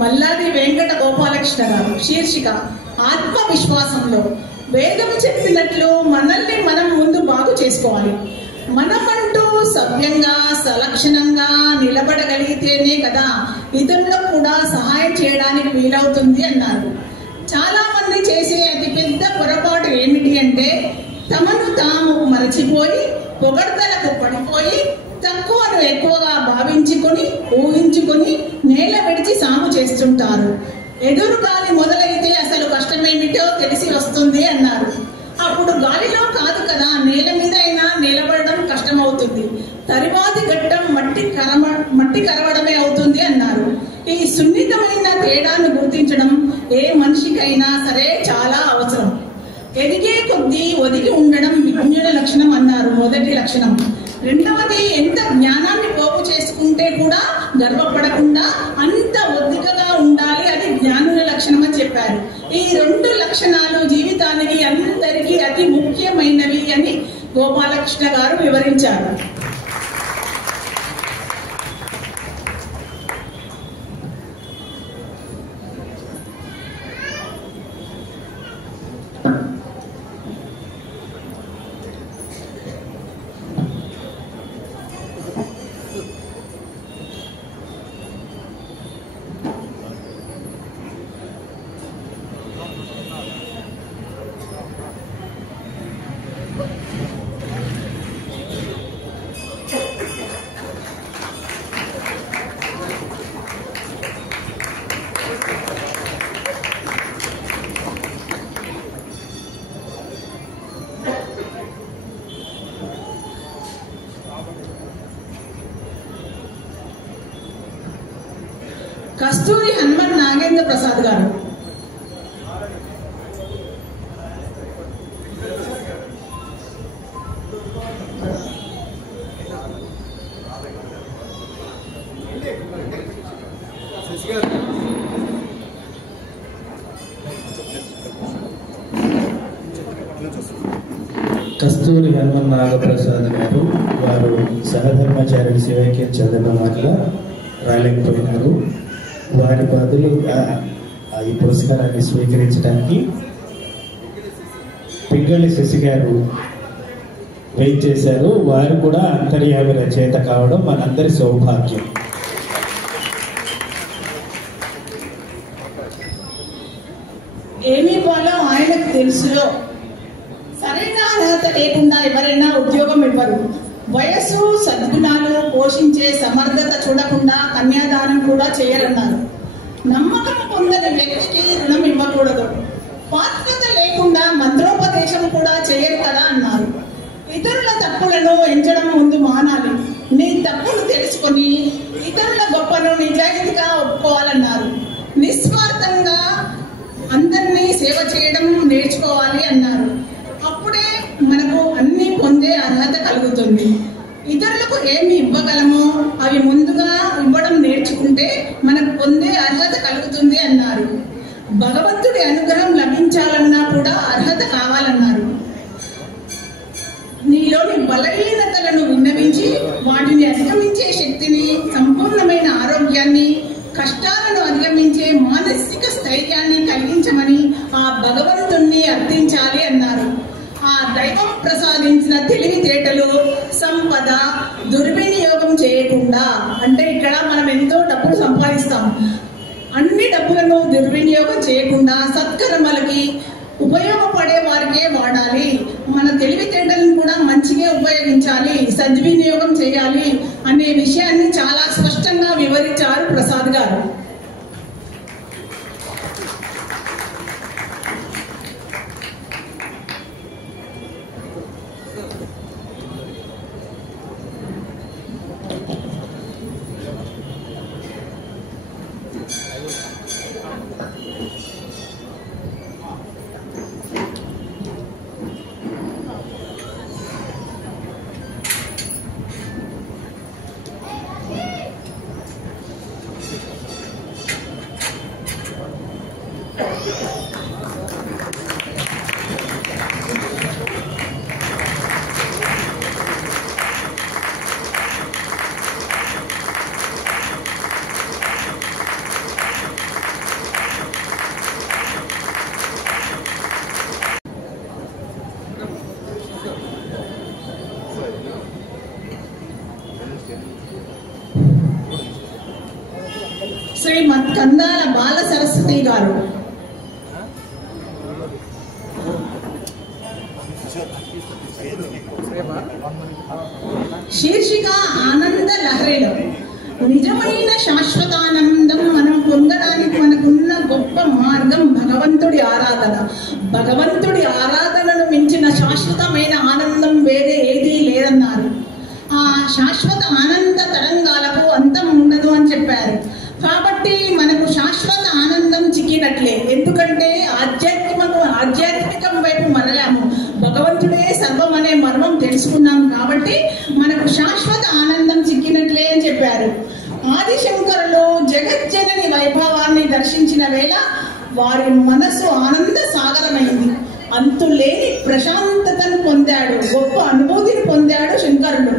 మల్లాది వెంకట గోపాలకృష్ణ గారు శీర్షిక ఆత్మవిశ్వాసంలో వేదం చెప్పినట్లు మనల్ని మనం ముందు బాగు చేసుకోవాలి. మనమంటూ సభ్యంగా సలక్షణంగా నిలబడగలిగితేనే కదా ఇతరులకు కూడా సహాయం చేయడానికి వీలవుతుంది అన్నారు. చాలా మంది చేసే అతి పెద్ద పొరపాటు ఏమిటి అంటే తమను తాము మరచిపోయి పొగడ్తలకు పడిపోయి తక్కువను ఎక్కువగా భావించుకొని ఊహించుకొని నేల విడిచి సాగు చేస్తుంటారు. ఎదురు గాలి మొదలైతే అసలు కష్టమేమిటో తెలిసి వస్తుంది అన్నారు. అప్పుడు గాలిలో కాదు కదా నేల మీద అయినా నిలబడడం కష్టమవుతుంది. తరువాతి ఘట్టం మట్టి కరవడమే అవుతుంది అన్నారు. ఈ సున్నితమైన తేడాను గుర్తించడం ఏ మనిషికైనా సరే చాలా అవసరం. ఎదిగే కొద్దీ ఒదిగి ఉండడం విజ్ఞాన లక్షణం అన్నారు. మొదటి లక్షణం. రెండవది ఎంత జ్ఞానాన్ని పోగు చేసుకుంటే కూడా గర్వపడకుండా అంత ఒద్దికగా ఉండాలి, అది జ్ఞానుల లక్షణం అని చెప్పారు. ఈ రెండు లక్షణాలు జీవితానికి అందరికీ అతి ముఖ్యమైనవి అని గోపాలకృష్ణ గారు వివరించారు. కస్తూరి హనుమన్ నాగేంద్ర ప్రసాద్ గారు. కస్తూరి హనుమన్ నాగప్రసాద్ గారు వారు సహధర్మచారి శివైక్యం చంద్రబాబు వల్ల రాలేకపోయినారు. వారి బదులు ఈ పురస్కారాన్ని స్వీకరించడానికి పింగళి శశి గారు వెయిట్ చేశారు. వారు కూడా అంతర్యామి రచయిత కావడం మనందరి సౌభాగ్యం. ఏమి ఇవ్వాలో ఆయనకు తెలుసులో సరైన అర్హత లేకుండా ఎవరైనా ఉద్యోగం ఇవ్వరు. వయస్సు సద్గుణాలు పోషించే సమర్థత చూడకుండా కన్యాదానం కూడా చేయరన్నారు. నమ్మకం పొందని వ్యక్తికి రుణం ఇవ్వకూడదు. పాత్రత లేకుండా మంత్రోపదేశం కూడా చేయరు కదా అన్నారు. ఇతరుల తప్పులను ఎంచడం ముందు మానాలి. నీ తప్పును తెలుసుకొని ఇతరుల గొప్పను నిజాయితీగా ఒప్పుకోవాలన్నారు. నిస్వార్థంగా అందరినీ సేవ చేయడం నేర్చుకోవాలి అన్నారు. అప్పుడే మనకు అన్ని పొందే అర్హత కలుగుతుంది. ఇతరులకు ఏమి ఇవ్వగలమో అవి ముందుగా ఇవ్వడం నేర్చుకుంటే మనకు పొందే అర్హత కలుగుతుంది అన్నారు. భగవంతుడి అనుగ్రహం లభించాలన్నా కూడా అర్హత కావాలన్నారు. నీలోని బలహీనతలను విన్నవించి వాటిని అధిగమించే శక్తిని, సంపూర్ణమైన ఆరోగ్యాన్ని, కష్టాలను అధిగమించే మానసిక స్థైర్యాన్ని కలిగించమని ఆ భగవంతుణ్ణి అర్థించాలి అన్నారు. ఆ దైవం ప్రసాదించిన తెలివితేటలు, సంపద దుర్వినియోగం చేయకుండా, అంటే ఇక్కడ మనం ఎంతో డబ్బులు సంపాదిస్తాం, అన్ని డబ్బులను దుర్వినియోగం చేయకుండా సత్కర్మలకి ఉపయోగపడే వారికే వాడాలి. మన తెలివితేటలను కూడా మంచిగా ఉపయోగించాలి, సద్వినియోగం చేయాలి అనే విషయాన్ని చాలా స్పష్టంగా వివరించారు ప్రసాద్ గారు. కందాల బాల సరస్వతి గారు. శీర్షిక ఆనంద లహరిలో. నిజమైన శాశ్వతానందం మనం పొందడానికి మనకున్న గొప్ప మార్గం భగవంతుడి ఆరాధన. భగవంతుడి ఆరాధనను మించిన శాశ్వతమైన ఆనందం వేరే ఏదీ లేదన్నారు. ఆ శాశ్వత ఆనంద తరంగాలకు అంతం ఉండదు అని చెప్పారు. కాబట్టి మనకు శాశ్వత ఆనందం చిక్కినట్లే. ఎందుకంటే ఆధ్యాత్మికం వైపు మరలాము, భగవంతుడే సర్వం అనే మర్మం తెలుసుకున్నాం. కాబట్టి మనకు శాశ్వత ఆనందం చిక్కినట్లే అని చెప్పారు. ఆదిశంకరులు జగజ్జనని వైభవాన్ని దర్శించిన వేళ వారి మనసు ఆనంద సాగరమైంది. అంతులేని ప్రశాంతతను పొందాడు, గొప్ప అనుభూతిని పొందాడు శంకరుడు.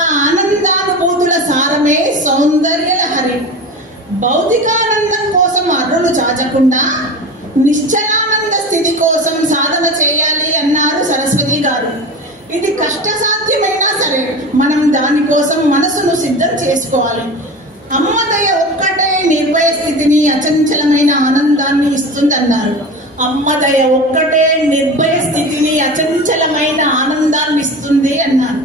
ఆ ఆనందానుభూతుల సారమే సౌందర్య లహరి. భౌతికానందం కోసం అర్రులు చాచకుండా నిశ్చలానంద స్థితి కోసం సాధన చేయాలి అన్నారు సరస్వతి గారు. ఇది కష్టసాధ్యమైనా సరే మనం దానికోసం మనసును సిద్ధం చేసుకోవాలి. అమ్మదయ ఒక్కటే నిర్భయ స్థితిని, అచంచలమైన ఆనందాన్ని ఇస్తుందన్నారు. అమ్మదయ ఒక్కటే నిర్భయ స్థితిని, అచంచలమైన ఆనందాన్ని ఇస్తుంది అన్నారు.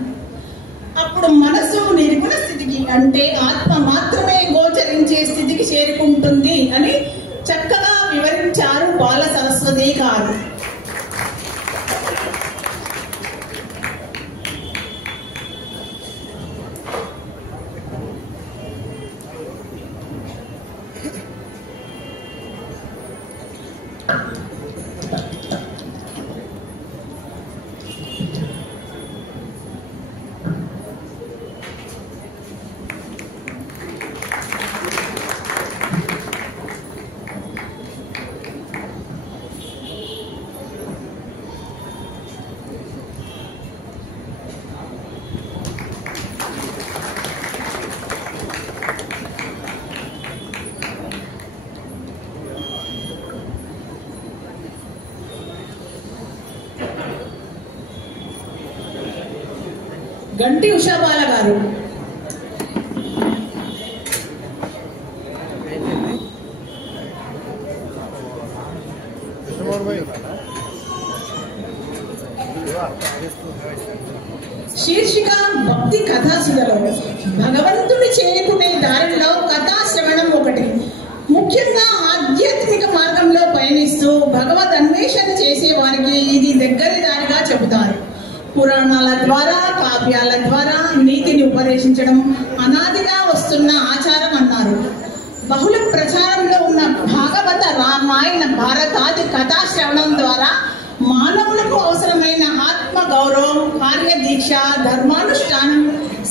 అప్పుడు మనసు నిర్గుణ స్థితికి, అంటే ఆత్మ మాత్రమే గోచరించే స్థితికి చేరుకుంటుంది అని చక్కగా వివరించారు బాల సరస్వతి గారు. గంటి ఉషాబాల గారు. శీర్షిక భక్తి కథాసుధలో. భగవంతుని చేరుకునే దారిలో కథాశ్రవణం ఒకటి. ముఖ్యంగా ఆధ్యాత్మిక మార్గంలో పయనిస్తూ భగవద్ అన్వేషణ చేసే వారికి ఇది దగ్గరి దారిగా చెబుతారు. పురాణాల ద్వారా, కావ్యాల ద్వారా నీతిని ఉపదేశించడం అనాదిగా వస్తున్న ఆచారం అన్నారు. బహుళ ప్రచారంలో ఉన్న భాగవత, రామాయణ, భారతాది కథాశ్రవణం ద్వారా మానవులకు అవసరమైన ఆత్మ గౌరవం, కార్యదీక్ష, ధర్మానుష్ఠానం,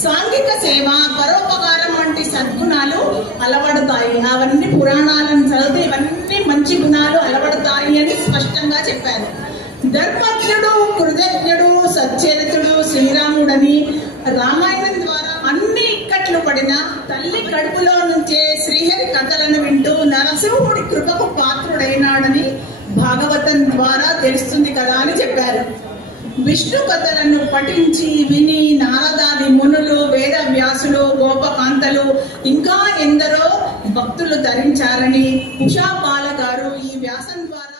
సాంఘిక సేవ, పరోపకారం వంటి సద్గుణాలు అలవడతాయి. అవన్నీ పురాణాలను చదివితే ఇవన్నీ మంచి గుణాలు అలవడతాయి అని స్పష్టంగా చెప్పారు. ధర్మజ్ఞుడు, కృతజ్ఞుడు, సచ్చరితుడు శ్రీరాముడని రామాయణం ద్వారా అన్ని ఇక్కట్లు పడిన తల్లి కడుపులో నుంచే శ్రీహరి కథలను వింటూ నరసింహుడి కృపకు పాత్రుడైనాడని భాగవతం ద్వారా తెలుస్తుంది కదా అని చెప్పారు. విష్ణు కథలను పఠించి విని నారదాది మునులు, వేద వ్యాసులు, గోపకాంతలు ఇంకా ఎందరో భక్తులు ధరించారని ఉషాబాల గారు ఈ వ్యాసం ద్వారా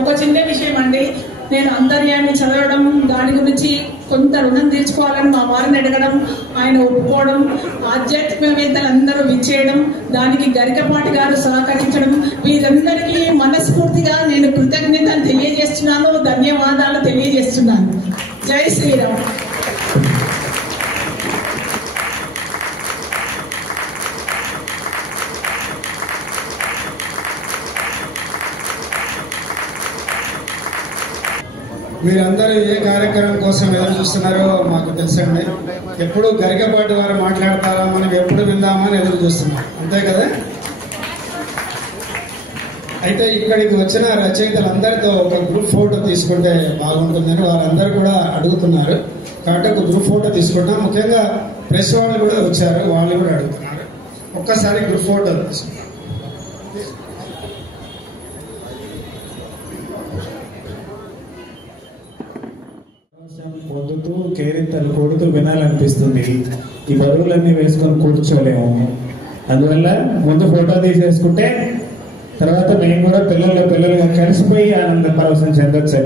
ఒక చిన్న విషయం అండి. నేను అంతర్యాన్ని చదవడం, దాని గురించి కొంత రుణం తీర్చుకోవాలని మా వారిని అడగడం, ఆయన ఒప్పుకోవడం, ఆధ్యాత్మికవేత్తలందరూ విచ్చేయడం, దానికి గరికపాటి గారు సహకరించడం, వీరందరికీ మనస్ఫూర్తిగా నేను కృతజ్ఞతలు తెలియజేస్తున్నాను, ధన్యవాదాలు తెలియజేస్తున్నాను. జై శ్రీరామ్. మీరందరూ ఏ కార్యక్రమం కోసం ఎదురు చూస్తున్నారో మాకు తెలుసండి. ఎప్పుడు గరికపాటి వారు మాట్లాడతారా, మనం ఎప్పుడు విందామని ఎదురు చూస్తున్నాం, అంతే కదా. అయితే ఇక్కడికి వచ్చిన రచయితలందరితో ఒక గ్రూప్ ఫోటో తీసుకుంటే బాగుంటుందని వారందరూ కూడా అడుగుతున్నారు. కాబట్టి ఒక గ్రూప్ ఫోటో తీసుకుంటాం. ముఖ్యంగా ప్రెస్ వాళ్ళు కూడా వచ్చారు, వాళ్ళు కూడా అడుగుతున్నారు. ఒక్కసారి గ్రూప్ ఫోటో తీసుకుంటాం. పొద్దుతూ కేరింతలు కొడుతూ వినాలనిపిస్తుంది. ఈ బరువులన్నీ వేసుకొని కూర్చోలేము. అందువల్ల ముందు ఫోటో తీసేసుకుంటే తర్వాత మేము కూడా పిల్లలుగా కలిసిపోయి ఆనంద పరవశం చెందొచ్చు.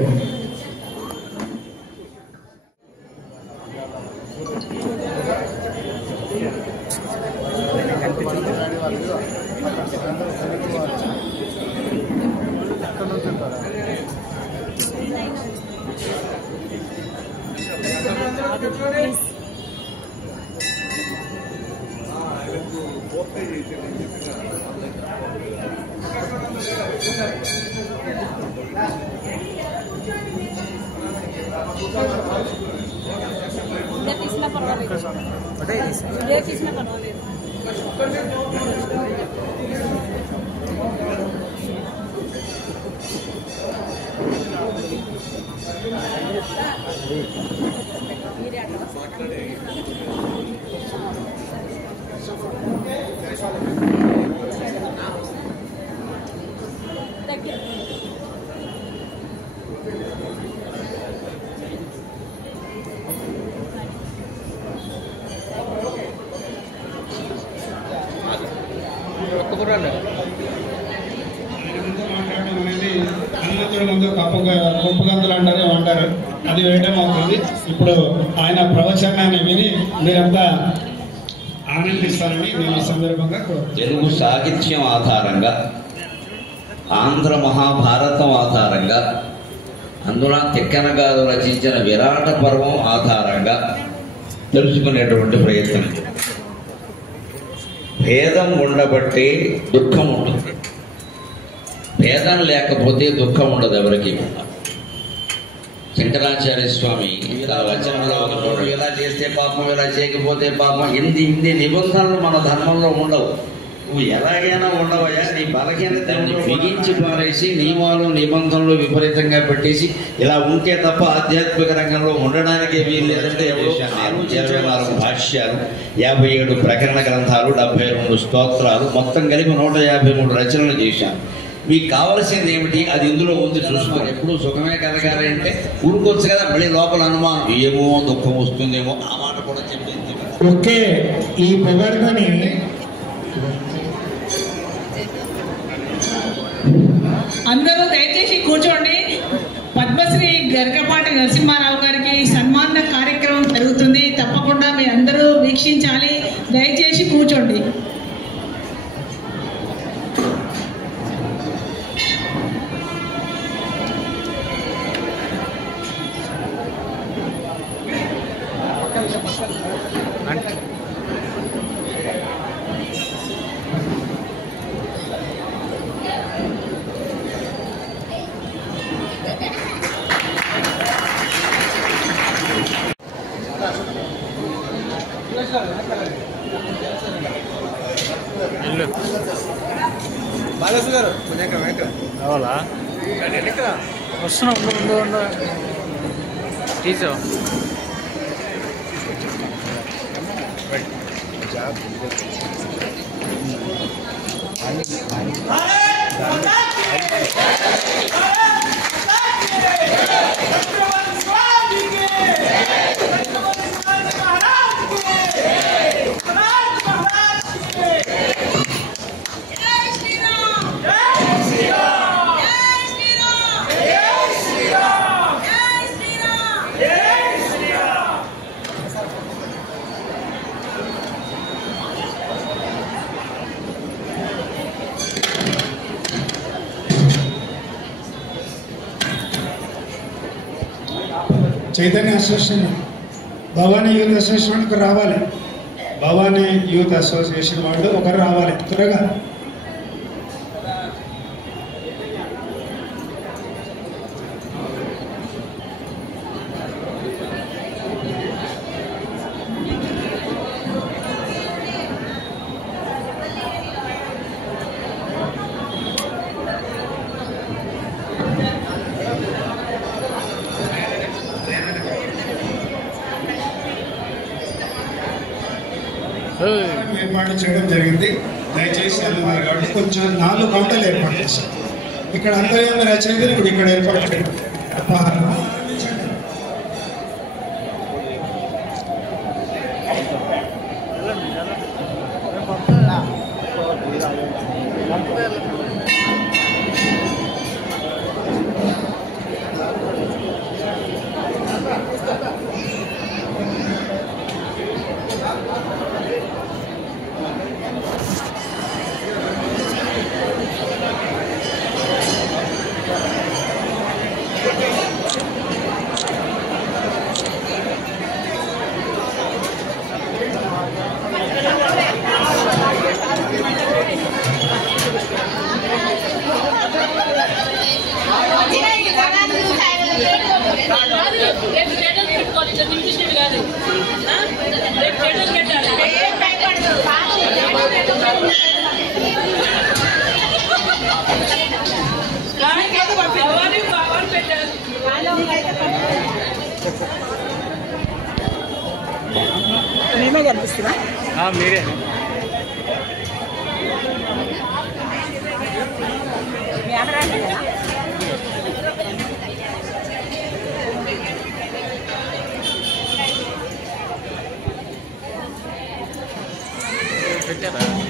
ముందు గుంపుగంతులు అంటారు, అది వేయటం అవుతుంది. ఇప్పుడు ఆయన ప్రవచనాన్ని విని మీరంతా ఆనందిస్తారని నేను ఈ సందర్భంగా కోరుతున్నాను. తెలుగు సాహిత్యం ఆధారంగా, ఆంధ్ర మహాభారతం ఆధారంగా, అందులో తిక్కన గారు రచించిన విరాట పర్వం ఆధారంగా తెలుసుకునేటువంటి ప్రయత్నం. భేదం ఉండబట్టే దుఃఖం ఉంటుంది. భేదం లేకపోతే దుఃఖం ఉండదు ఎవరికి. శంకరాచార్య స్వామి వచనంలో ఇలా చేస్తే పాపం, ఇలా చేయకపోతే పాపం, ఇన్ని నిబంధనలు మన ధర్మంలో ఉండవు. నువ్వు ఎలాగైనా ఉండవయా, నీ బలహీనతని బిగించి పారేసి నియమాలు నిబంధనలు విపరీతంగా పెట్టేసి ఇలా ఉంటే తప్ప ఆధ్యాత్మిక రంగంలో ఉండడానికే వీలు లేదంటే 24 భాష్యాలు, 57 ప్రకరణ గ్రంథాలు, 72 స్తోత్రాలు, మొత్తం కలిపి 153 రచనలు చేశాను. మీకు కావలసింది ఏమిటి, అది ఇందులో ఉంది చూసుకోండి. ఎప్పుడు సుఖమే కలగాలి అంటే ఊరుకోవచ్చు కదా, మళ్ళీ లోపల అనుమానం ఏమో దుఃఖం వస్తుందేమో, ఆ మాట కూడా చెప్పింది. ఓకే, ఈ పొగడ్తని అందరూ దయచేసి కూర్చోండి. పద్మశ్రీ గరికపాటి నరసింహారావు గారికి సన్మాన కార్యక్రమం జరుగుతుంది. తప్పకుండా మీ అందరూ వీక్షించాలి. దయచేసి కూర్చోండి. బాలసు గారు కావాలా వస్తున్నా తీసా చైతన్య అసోసియేషన్, భవానీ యూత్ అసోసియేషన్కి రావాలి. భవానీ యూత్ అసోసియేషన్ వాళ్ళు ఒకరు రావాలి త్వరగా. ఏర్పాటు చేయడం జరిగింది. దయచేసి అన్నారు కాబట్టి కొంచెం 4 కౌంటర్లు ఏర్పాటు చేశారు. ఇక్కడ అంతర్యామి రచయితలు ఇప్పుడు ఇక్కడ ఏర్పాటు చేయడం మేమే కనిపిస్తున్నా మీరే పెట్టారా